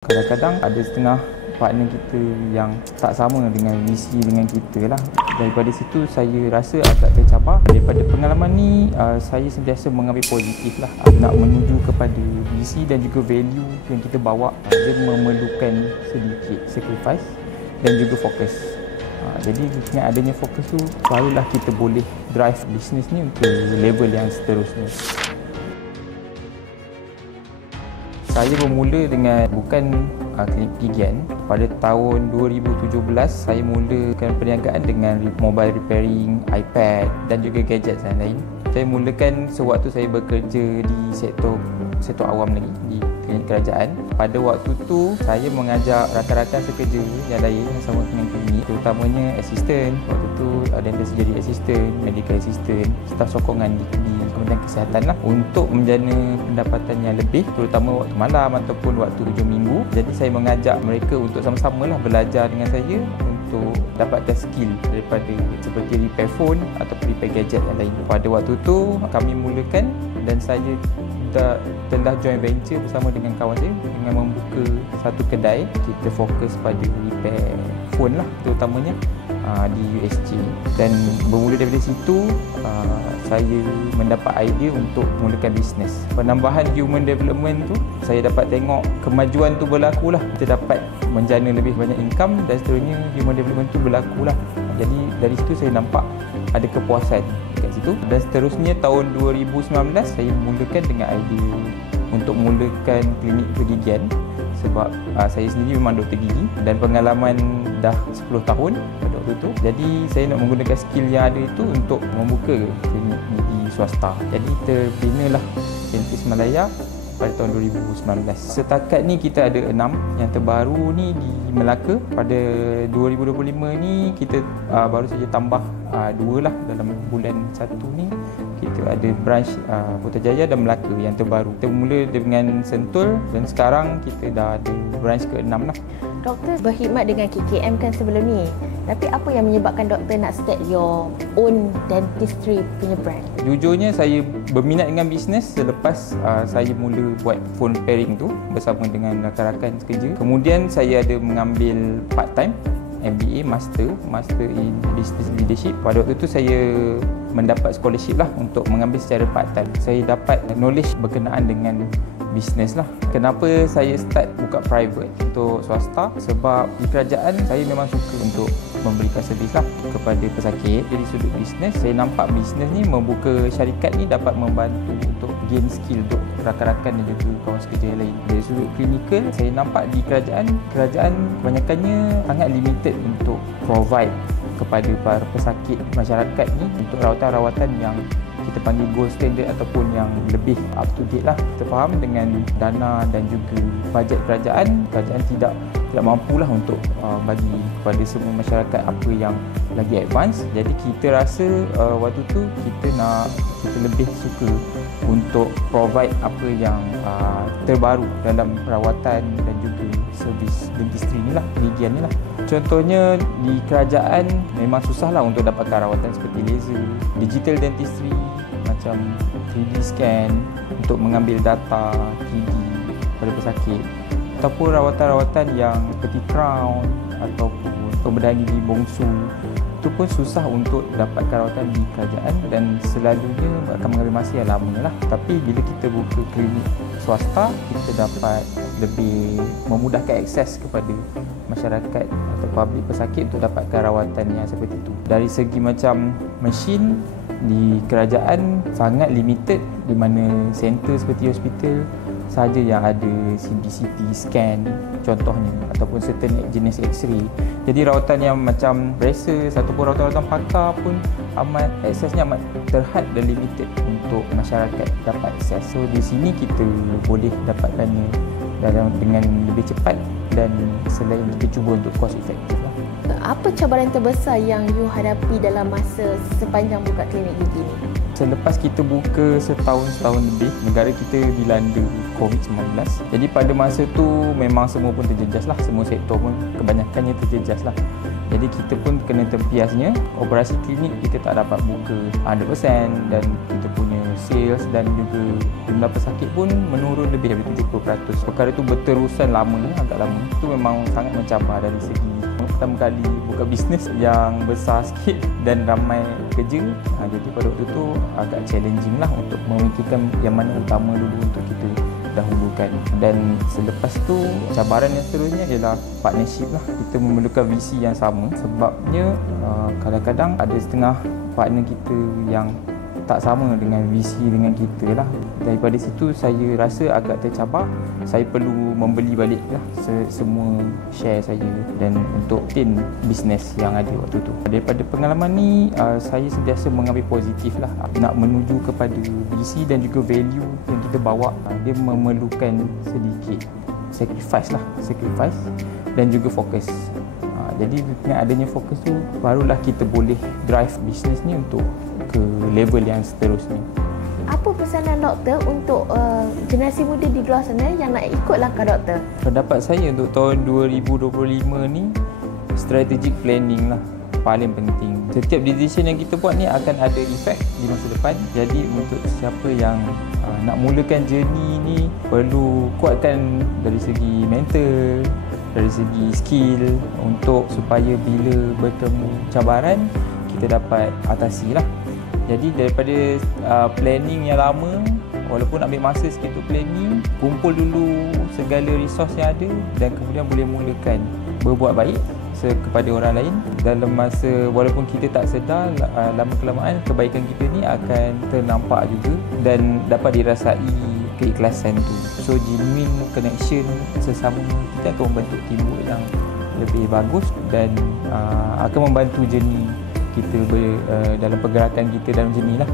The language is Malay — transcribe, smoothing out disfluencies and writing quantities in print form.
Kadang-kadang ada setengah partner kita yang tak sama dengan visi dengan kita lah. Daripada situ saya rasa agak tercabar. Daripada pengalaman ni, saya sentiasa mengambil positif lah. Nak menuju kepada visi dan juga value yang kita bawa, dia memerlukan sedikit sacrifice dan juga fokus. Jadi dengan adanya fokus tu, barulah kita boleh drive bisnes ni ke level yang seterusnya. Saya bermula dengan bukan klinik gigian. Pada tahun 2017, saya mulakan perniagaan dengan mobile repairing, iPad dan juga gadget lain-lain. Saya mulakan sewaktu saya bekerja di sektor awam lagi, di klinik kerajaan. Pada waktu tu, saya mengajak rakan-rakan sekerja yang lain yang sama dengan klinik, terutamanya asisten. Waktu tu dental surgery assistant, medical assistant, staf sokongan di Kementerian Kesihatan lah, untuk menjana pendapatan yang lebih, terutama waktu malam ataupun waktu hujung minggu. Jadi saya mengajak mereka untuk sama-sama lah belajar dengan saya untuk dapatkan skill daripada seperti repair phone ataupun repair gadget yang lain. Pada waktu tu kami mulakan dan saya telah joint venture bersama dengan kawan saya dengan membuka satu kedai. Kita fokus pada repair phone lah terutamanya di USG, dan bermula daripada situ saya mendapat idea untuk mulakan bisnes. Penambahan human development tu, saya dapat tengok kemajuan tu berlaku lah. Kita dapat menjana lebih banyak income dan seterusnya human development tu berlaku lah. Jadi dari situ saya nampak ada kepuasan kat situ. Dan seterusnya tahun 2019 saya mulakan dengan idea untuk mulakan klinik pergigian, sebab saya sendiri memang doktor gigi dan pengalaman dah 10 tahun pada waktu tu. Jadi saya nak menggunakan skill yang ada itu untuk membuka klinik gigi swasta. Jadi terbinalah Dentist Malaya pada tahun 2019. Setakat ni kita ada 6. Yang terbaru ni di Melaka. Pada 2025 ni kita baru saja tambah 2 lah dalam bulan 1 ni. Kita ada branch Putrajaya dan Melaka yang terbaru. Kita mula dengan Sentul dan sekarang kita dah ada branch ke-6 lah. Doktor berkhidmat dengan KKM kan sebelum ni. Tapi apa yang menyebabkan doktor nak start your own dentistry punya brand? Jujurnya saya berminat dengan bisnes selepas saya mula buat phone repairing tu bersama dengan rakan-rakan sekerja. Kemudian saya ada mengambil part time MBA Master in Business Leadership. Pada waktu tu saya mendapat scholarship lah untuk mengambil secara part time. Saya dapat knowledge berkenaan dengan bisnes lah. Kenapa saya start buka private untuk swasta? Sebab di kerajaan saya memang suka untuk memberikan servis lah kepada pesakit. Dari sudut bisnes, saya nampak bisnes ni membuka syarikat ni dapat membantu untuk gain skill untuk rakan-rakan dan juga kawan sekerja yang lain. Dari sudut klinikal, saya nampak di kerajaan kebanyakannya sangat limited untuk provide kepada para pesakit masyarakat ni untuk rawatan-rawatan yang kita panggil gold standard ataupun yang lebih up to date lah. Kita faham dengan dana dan juga bajet kerajaan tidak mampulah untuk bagi kepada semua masyarakat apa yang lagi advance. Jadi kita rasa waktu tu kita lebih suka untuk provide apa yang terbaru dalam perawatan dan juga servis dentistry ni lah, gigian ni lah. Contohnya di kerajaan memang susahlah untuk dapatkan rawatan seperti laser, digital dentistry macam 3D scan untuk mengambil data 3D pada pesakit, ataupun rawatan-rawatan yang seperti crown ataupun pembedahan gigi bongsu. Itu pun susah untuk dapatkan rawatan di kerajaan dan selalunya akan mengambil masa yang lama lah. Tapi bila kita buka klinik swasta, kita dapat lebih memudahkan akses kepada masyarakat atau publik pesakit untuk dapatkan rawatan yang seperti itu. Dari segi macam mesin di kerajaan sangat limited, di mana center seperti hospital sahaja yang ada CBCT scan contohnya, ataupun certain jenis X-ray. Jadi rawatan yang macam braces ataupun rawatan-rawatan pakar pun aksesnya amat terhad dan limited untuk masyarakat dapat akses. So di sini kita boleh dapatkannya dengan lebih cepat dan selain kita cuba untuk cost effective lah. Apa cabaran terbesar yang you hadapi dalam masa sepanjang buka klinik gigi ni? Selepas kita buka setahun lebih, negara kita dilanda COVID-19. Jadi pada masa tu memang semua pun terjejas lah, semua sektor pun kebanyakannya terjejas lah. Jadi kita pun kena tempiasnya. Operasi klinik kita tak dapat buka 100% dan kita punya sales dan juga jumlah pesakit pun menurun lebih daripada 70%. Perkara itu berterusan lama, agak lama. Itu memang sangat mencabar dari segi pertama kali buka bisnes yang besar sikit dan ramai kerja. Jadi pada waktu itu agak challenging lah untuk memikirkan yang mana utama dulu untuk kita dahulukan. Dan selepas tu cabaran yang seterusnya ialah partnership lah. Kita memerlukan visi yang sama sebabnya kadang-kadang ada setengah partner kita yang tak sama dengan visi dengan kita lah. Daripada situ saya rasa agak tercabar. Saya perlu membeli balik lah semua share saya dan untuk tin bisnes yang ada waktu tu. Daripada pengalaman ni saya sentiasa mengambil positif lah. Nak menuju kepada visi dan juga value yang kita bawa, dia memerlukan sedikit sacrifice dan juga fokus. Jadi dengan adanya fokus tu barulah kita boleh drive bisnes ni untuk ke level yang seterusnya. Apa pesanan doktor untuk generasi muda di luar sana yang nak ikut langkah doktor? Pendapat saya untuk tahun 2025 ni, strategic planning lah paling penting. Setiap decision yang kita buat ni akan ada efek di masa depan. Jadi untuk siapa yang nak mulakan journey ni, perlu kuatkan dari segi mental, dari segi skill untuk supaya bila bertemu cabaran kita dapat atasi lah. Jadi daripada planning yang lama, walaupun ambil masa sikit untuk planning, kumpul dulu segala resource yang ada dan kemudian boleh mulakan berbuat baik kepada orang lain dalam masa, walaupun kita tak sedar, lama kelamaan kebaikan kita ni akan ternampak juga dan dapat dirasai keikhlasan tu. So genuine connection sesama kita akan membentuk teamwork yang lebih bagus dan akan membantu journey kita dalam pergerakan kita dalam journey lah.